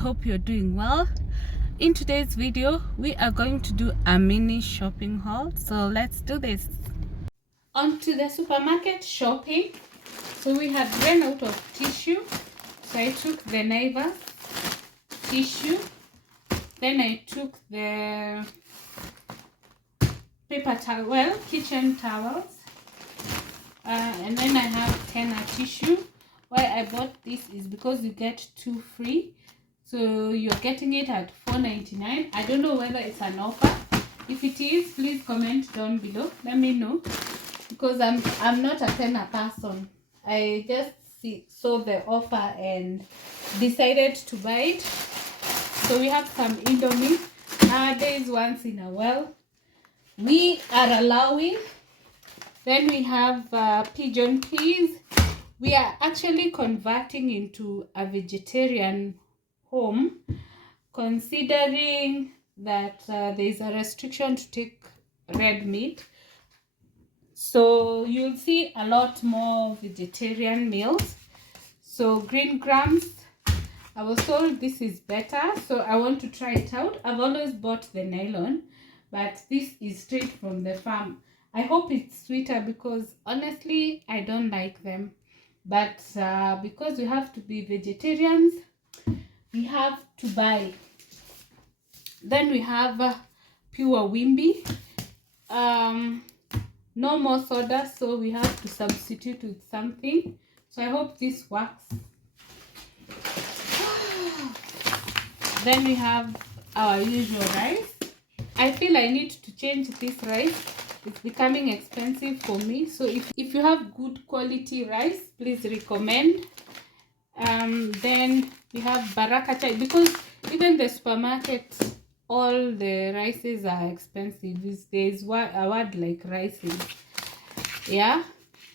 hope you're doing well. In today's video we are going to do a mini shopping haul, so let's do this. On to the supermarket shopping. So we had ran out of tissue, so I took the Naivas tissue, then I took the paper towel, kitchen towels, and then I have henna tissue. Why I bought this is because you get 2 free, so you're getting it at $4.99. I don't know whether it's an offer. If it is, please comment down below, let me know, because I'm not a henna person. I just saw the offer and decided to buy it. So we have some Indomie. Nowadays, once in a while we are allowing. Then we have pigeon peas. We are actually converting into a vegetarian home, considering that there is a restriction to take red meat. So you'll see a lot more vegetarian meals. So green grams, I was told this is better, so I want to try it out. I've always bought the nylon, but this is straight from the farm. I hope it's sweeter because honestly I don't like them. But because we have to be vegetarians, we have to buy. Then we have pure Wimby. No more soda, so we have to substitute with something. So I hope this works. Then we have our usual rice. I feel I need to change this rice. It's becoming expensive for me, so if you have good quality rice, please recommend. Then we have Baraka chai, because even the supermarket, all the rices are expensive. There's a word like rices, yeah.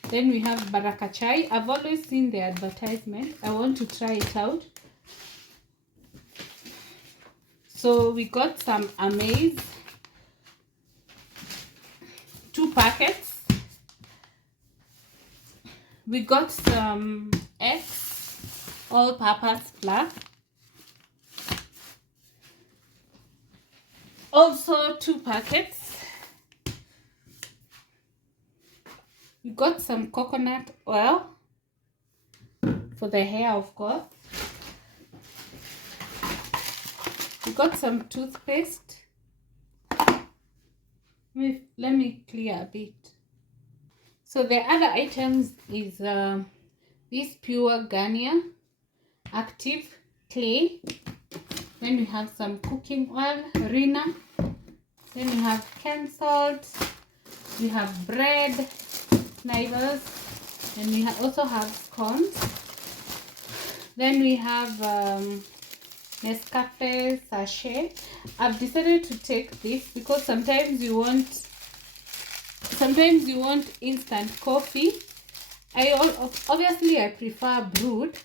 Then we have Baraka chai. I've always seen the advertisement. I want to try it out. So we got some Amaze, 2 packets. We got some X all-purpose flour, also 2 packets. We got some coconut oil for the hair, of course. We got some toothpaste. Let me clear a bit. So the other items is this pure Garnier active clay. Then we have some cooking oil, Rina. Then we have canned salt. We have bread, Naivas, and we also have scones. Then we have Nescafe sachet. I've decided to take this because sometimes you want instant coffee. Obviously I prefer brewed,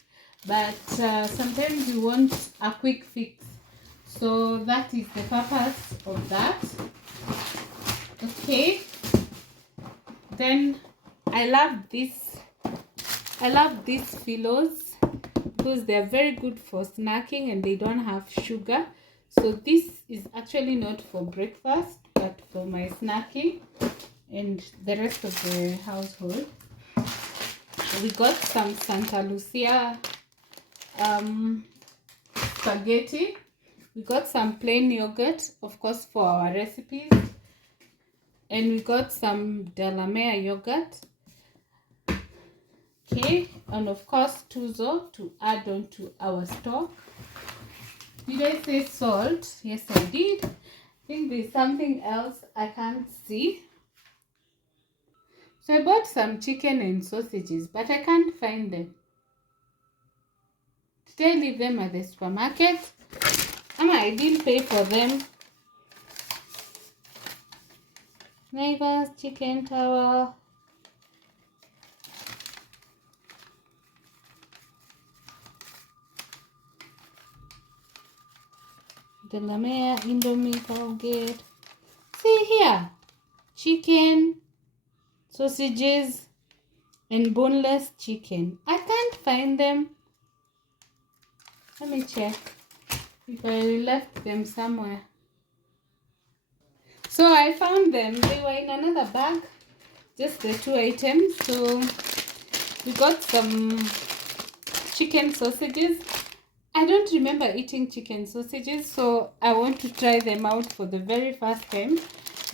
but sometimes you want a quick fix, so that is the purpose of that. Okay, then I love these pillows because they are very good for snacking and they don't have sugar. So this is actually not for breakfast, but for my snacking and the rest of the household. We got some Santa Lucia spaghetti. We got some plain yogurt, of course, for our recipes. And we got some Delamere yogurt. Okay, and of course Tuzo to add on to our stock. Did I say salt? Yes, I did. I think there's something else I can't see. So I bought some chicken and sausages, but I can't find them. Did I leave them at the supermarket? I didn't pay for them. Neighbors, chicken tower. Delamere, Indomie, Colgate. See here, chicken, sausages, and boneless chicken. I can't find them. Let me check. if I left them somewhere. So I found them. They were in another bag, just the 2 items. So we got some chicken sausages. I don't remember eating chicken sausages, so I want to try them out for the very first time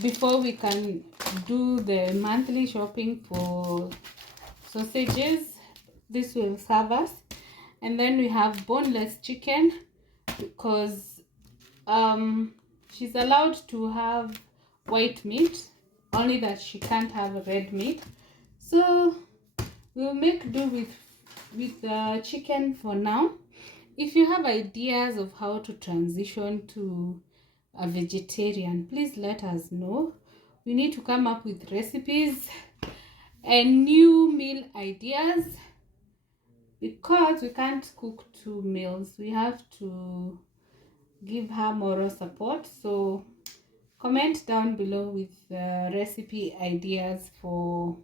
before we can do the monthly shopping for sausages. This will serve us. And then we have boneless chicken, because she's allowed to have white meat, only that she can't have red meat. So we'll make do with chicken for now. If you have ideas of how to transition to a vegetarian, please let us know. We need to come up with recipes and new meal ideas, because we can't cook 2 meals. We have to give her moral support. So comment down below with recipe ideas for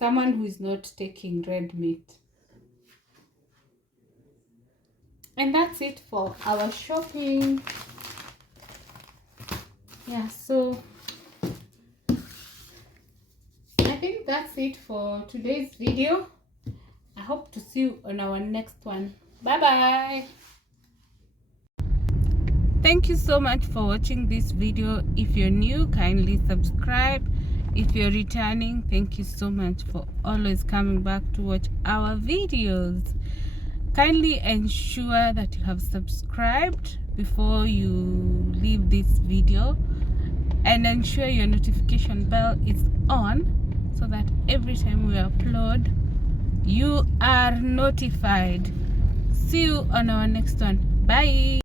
someone who is not taking red meat. And that's it for our shopping. Yeah, so I think that's it for today's video. I hope to see you on our next one. Bye bye. Thank you so much for watching this video. If you're new, kindly subscribe. If you're returning, thank you so much for always coming back to watch our videos. Kindly ensure that you have subscribed before you leave this video, and ensure your notification bell is on so that every time we upload, you are notified. See you on our next one. Bye.